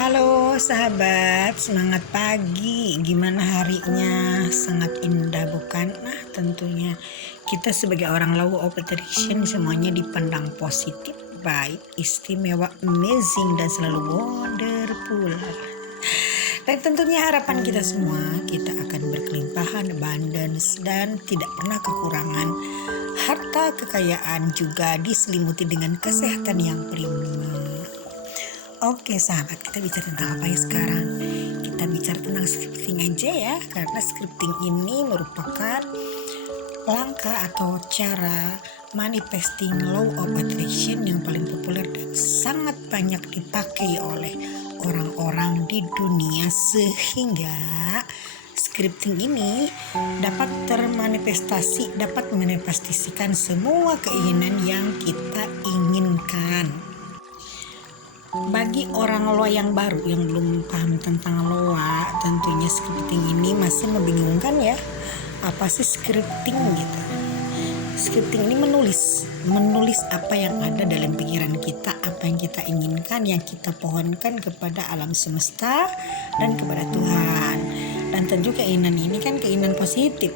Halo sahabat, semangat pagi. Gimana harinya? Sangat indah bukan? Nah, tentunya kita sebagai orang law of attraction semuanya dipandang positif, baik, istimewa, amazing, dan selalu wonderful. Dan tentunya harapan kita semua, kita akan berkelimpahan, abundance, dan tidak pernah kekurangan harta kekayaan, juga diselimuti dengan kesehatan yang prima. Oke sahabat, kita bicara tentang apa ya sekarang? Kita bicara tentang scripting aja ya, karena scripting ini merupakan langkah atau cara manifesting law of attraction yang paling populer dan sangat banyak dipakai oleh orang-orang di dunia, sehingga scripting ini dapat memanifestasikan semua keinginan yang kita inginkan. Bagi orang loa yang baru yang belum paham tentang loa, tentunya scripting ini masih membingungkan ya. Apa sih scripting gitu? Scripting ini menulis apa yang ada dalam pikiran kita, apa yang kita inginkan, yang kita pohonkan kepada alam semesta dan kepada Tuhan. Dan tentu keinginan ini kan keinginan positif.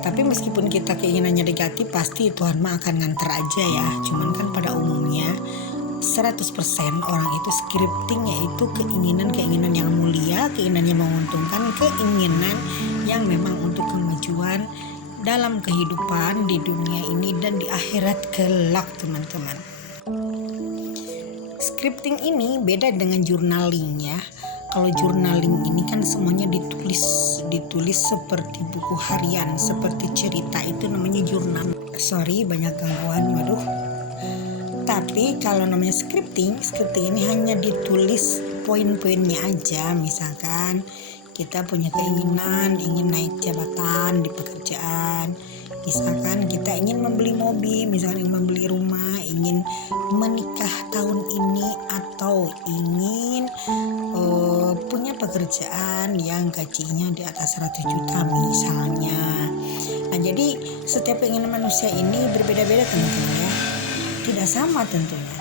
Tapi meskipun kita keinginannya negatif, pasti Tuhan mah akan nganter aja ya. Cuman kan pada umumnya 100% orang itu scripting, yaitu keinginan-keinginan yang mulia, keinginan yang menguntungkan, keinginan yang memang untuk kemajuan dalam kehidupan di dunia ini dan di akhirat kelak, teman-teman. Scripting ini beda dengan journaling ya. Kalau journaling ini kan semuanya ditulis seperti buku harian, seperti cerita, itu namanya jurnal. Sorry, banyak gangguan, waduh. Tapi kalau namanya scripting ini hanya ditulis poin-poinnya aja. Misalkan kita punya keinginan ingin naik jabatan di pekerjaan, misalkan kita ingin membeli mobil, misalkan ingin membeli rumah, ingin menikah tahun ini, atau ingin punya pekerjaan yang gajinya di atas 100 juta misalnya. Nah, jadi setiap keinginan manusia ini berbeda-beda, teman-teman ya. Tidak sama tentunya,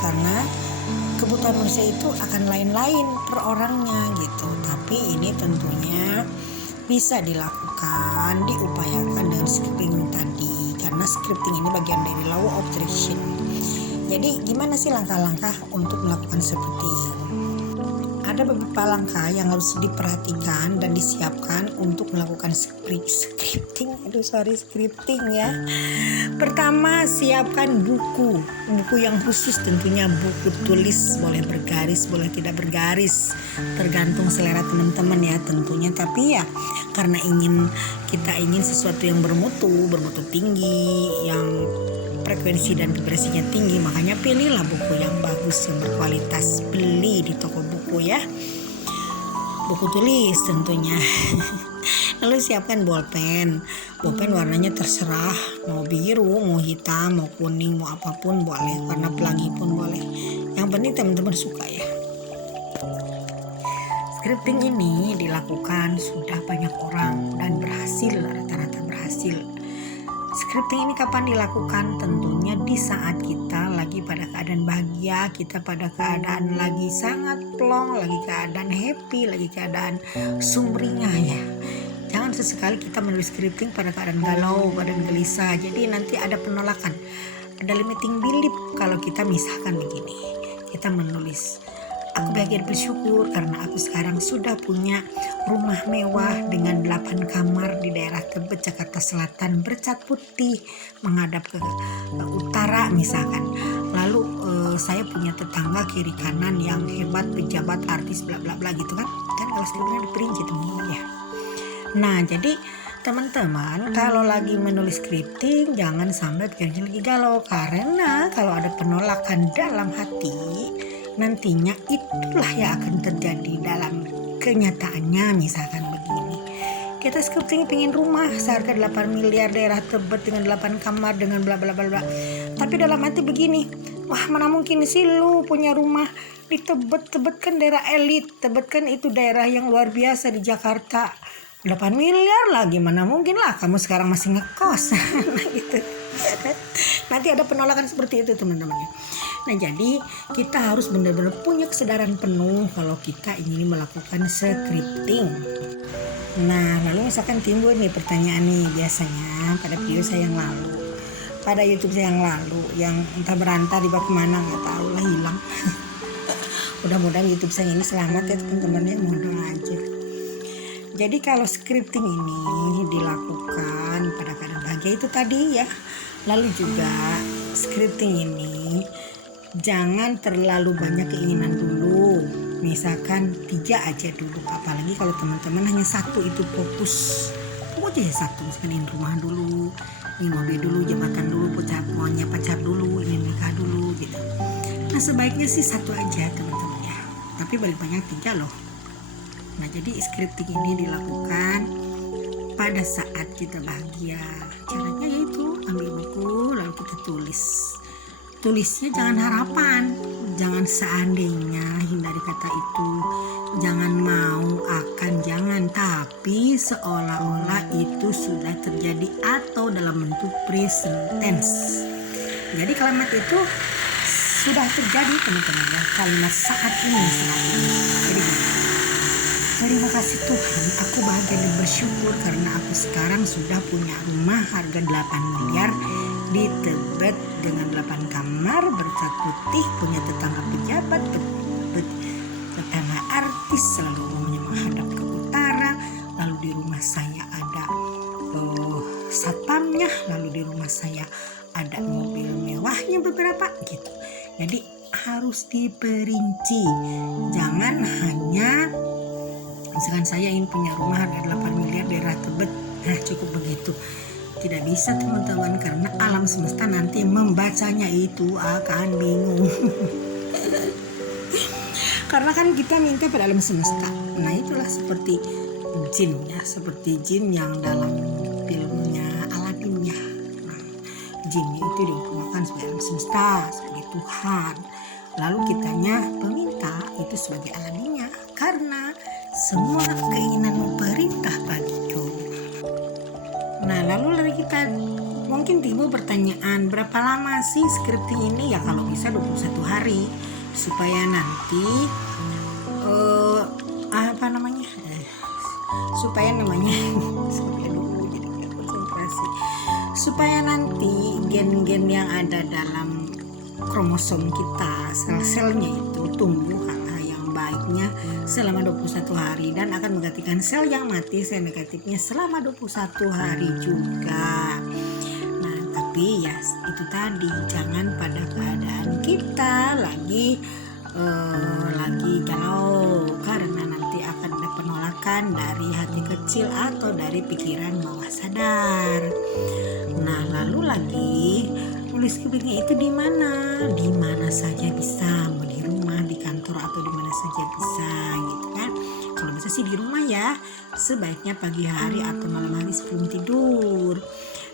karena kebutuhan manusia itu akan lain-lain per orangnya gitu. Tapi ini tentunya bisa dilakukan, diupayakan dengan scripting tadi, karena scripting ini bagian dari law of attraction. Jadi gimana sih langkah-langkah untuk melakukan seperti ini? Ada beberapa langkah yang harus diperhatikan dan disiapkan untuk melakukan scripting ya. Pertama, siapkan buku yang khusus, tentunya buku tulis, boleh bergaris, boleh tidak bergaris, tergantung selera teman-teman ya tentunya. Tapi ya karena kita ingin sesuatu yang bermutu tinggi, yang frekuensi dan vibrasinya tinggi, makanya pilihlah buku yang bagus, yang berkualitas. Beli di toko buku ya, buku tulis tentunya. Lalu siapkan bolpen warnanya terserah, mau biru, mau hitam, mau kuning, mau apapun boleh, warna pelangi pun boleh, yang penting teman-teman suka ya. Scripting ini dilakukan sudah banyak orang dan berhasil, rata-rata berhasil. Scripting ini kapan dilakukan? Tentunya di saat kita lagi pada keadaan bahagia, kita pada keadaan lagi sangat plong, lagi keadaan happy, lagi keadaan sumringah ya. Jangan sesekali kita menulis scripting pada keadaan galau, keadaan gelisah. Jadi nanti ada penolakan, ada limiting belief. Kalau kita misalkan begini, kita menulis, aku bahagia dan bersyukur karena aku sekarang sudah punya rumah mewah dengan 8 kamar di daerah Tebet, Jakarta Selatan, bercat putih menghadap ke utara misalkan. Lalu saya punya tetangga kiri kanan yang hebat, pejabat, artis, bla bla bla gitu kan. Kan kalau skripnya diperinci teman-teman ya. Nah, jadi teman-teman kalau lagi menulis scripting jangan sampai pikirannya lagi galau, karena kalau ada penolakan dalam hati, nantinya itulah yang akan terjadi dalam kenyataannya. Misalkan begini, kita scripting pengen rumah seharga 8 miliar daerah Tebet dengan 8 kamar dengan bla bla bla bla. Tapi dalam hati begini, wah mana mungkin sih lu punya rumah di Tebet kan daerah elit, Tebet kan itu daerah yang luar biasa di Jakarta, 8 miliar lah, gimana mungkin lah kamu sekarang masih ngekos. Nah gitu. Nanti ada penolakan seperti itu teman-teman. Nah jadi kita harus benar-benar punya kesadaran penuh kalau kita ingin melakukan scripting. Nah lalu misalkan timbul nih pertanyaan nih, biasanya pada video saya yang lalu, pada YouTube saya yang lalu, yang entah berantar dibawa kemana nggak tahu lah, hilang. Mudah-mudahan YouTube saya ini selamat ya teman-teman ya, mohon doa aja. Jadi kalau scripting ini dilakukan pada keadaan bahagia itu tadi ya, lalu juga scripting ini jangan terlalu banyak keinginan dulu, misalkan 3 aja dulu, apalagi kalau teman-teman hanya satu itu fokus aja ya, satu misalkan ingin rumah dulu, ingin mobil dulu, jabatan dulu, maunya pacar dulu, ingin nikah dulu gitu. Nah sebaiknya sih satu aja teman-teman ya, tapi paling banyak 3 loh. Nah jadi scripting ini dilakukan pada saat kita bahagia. Caranya yaitu ambil buku lalu kita tulisnya jangan harapan, jangan seandainya, hindari kata itu, jangan mau, akan, jangan, tapi seolah-olah itu sudah terjadi atau dalam bentuk present tense. Jadi kalimat itu sudah terjadi teman-teman ya, kalimat saat ini. Jadi terima kasih Tuhan, aku bahagia dan bersyukur karena aku sekarang sudah punya rumah harga 8 miliar di Tebet dengan 8 kamar, bercat putih, punya tetangga pejabat, tetangga artis, selalu rumahnya menghadap ke utara, lalu di rumah saya ada satpamnya, lalu di rumah saya ada mobil mewahnya beberapa gitu. Jadi harus diperinci, jangan hanya misalkan saya ingin punya rumah harga 8 miliar daerah Tebet, nah cukup begitu. Tidak bisa teman-teman, karena alam semesta nanti membacanya itu akan bingung. Karena kan kita minta pada alam semesta. Nah itulah seperti jin ya, seperti jin yang dalam filmnya Aladin ya. Nah, jinnya itu diumpamakan sebagai alam semesta, sebagai Tuhan. Lalu kitanya peminta itu sebagai Aladinnya, karena semua keinginan memerintah bagiku. Nah lalu kita mungkin timbul pertanyaan, berapa lama sih scripting ini? Ya kalau bisa 21 hari supaya nanti supaya nanti gen-gen yang ada dalam kromosom kita, sel-selnya itu tumbuh hal-hal yang baiknya selama 21 hari dan akan menggantikan sel yang mati, sel negatifnya selama 21 hari juga. Nah tapi ya itu tadi, jangan pada keadaan kita lagi galau, karena nanti akan ada penolakan dari hati kecil atau dari pikiran bawah sadar. Nah lalu lagi nulis scriptingnya itu di mana? Di mana saja bisa, mau di rumah, di kantor atau di mana saja bisa gitu kan. Kalau bisa sih di rumah ya, sebaiknya pagi hari atau malam hari sebelum tidur.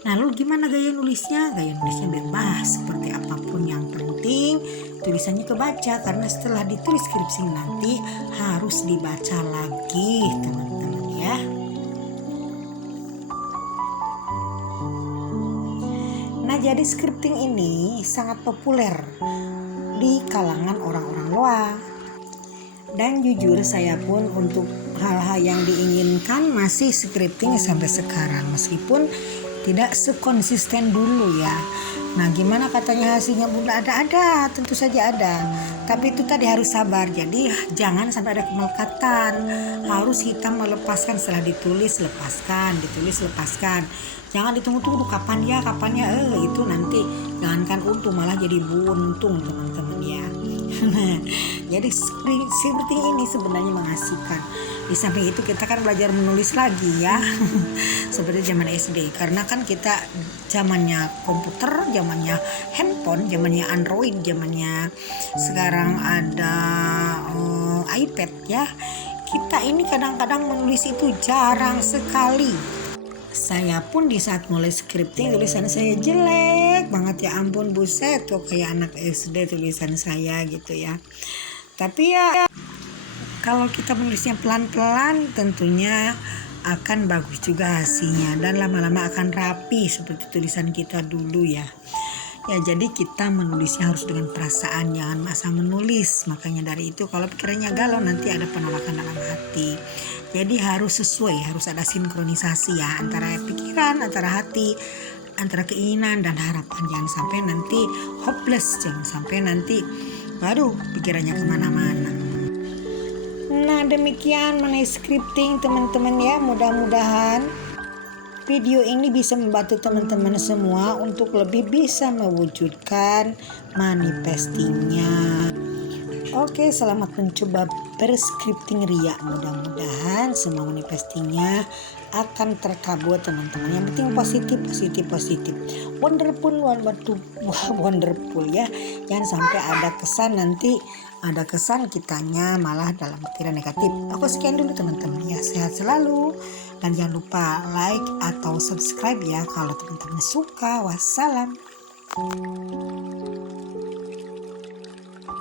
Nah lalu gimana gaya nulisnya? Gaya nulisnya bebas, seperti apapun, yang penting tulisannya kebaca, karena setelah ditulis skripsi nanti harus dibaca lagi teman-teman ya. Nah jadi scripting ini sangat populer di kalangan orang-orang luar. Dan jujur saya pun untuk hal-hal yang diinginkan masih scripting sampai sekarang, meskipun tidak sekonsisten dulu ya. Nah gimana katanya hasilnya Bunda? Ada, tentu saja ada. Tapi itu tadi harus sabar. Jadi jangan sampai ada kemelekatan. Harus kita melepaskan setelah ditulis, lepaskan, ditulis, lepaskan. Jangan ditunggu-tunggu kapannya itu nanti jangankan untung malah jadi buntung teman-teman ya. Jadi seperti ini sebenarnya mengasihkan. Di samping itu kita kan belajar menulis lagi ya. Seperti zaman SD, karena kan kita zamannya komputer, zamannya handphone, zamannya Android, zamannya sekarang ada iPad ya. Kita ini kadang-kadang menulis itu jarang sekali. Saya pun di saat mulai scripting tulisan saya jelek banget ya ampun, buset kok kayak anak SD tulisan saya gitu ya. Tapi ya kalau kita menulisnya pelan-pelan tentunya akan bagus juga hasilnya dan lama-lama akan rapi seperti tulisan kita dulu ya. Ya jadi kita menulisnya harus dengan perasaan, jangan asal menulis. Makanya dari itu kalau pikirannya galau nanti ada penolakan dalam hati. Jadi harus sesuai, harus ada sinkronisasi ya antara pikiran, antara hati, antara keinginan dan harapan. Jangan sampai nanti hopeless, jangan sampai nanti baru pikirannya kemana-mana. Nah demikian mengenai scripting teman-teman ya, mudah-mudahan video ini bisa membantu teman-teman semua untuk lebih bisa mewujudkan manifestingnya. Oke, selamat mencoba berscripting ria. Mudah-mudahan semua manifestingnya akan terkabul teman-teman. Yang penting positif. Wonderful ya. Jangan sampai ada kesan kitanya malah dalam pikiran negatif. Aku sekian dulu teman-teman ya. Sehat selalu. Dan jangan lupa like atau subscribe ya kalau teman-teman suka. Wassalam.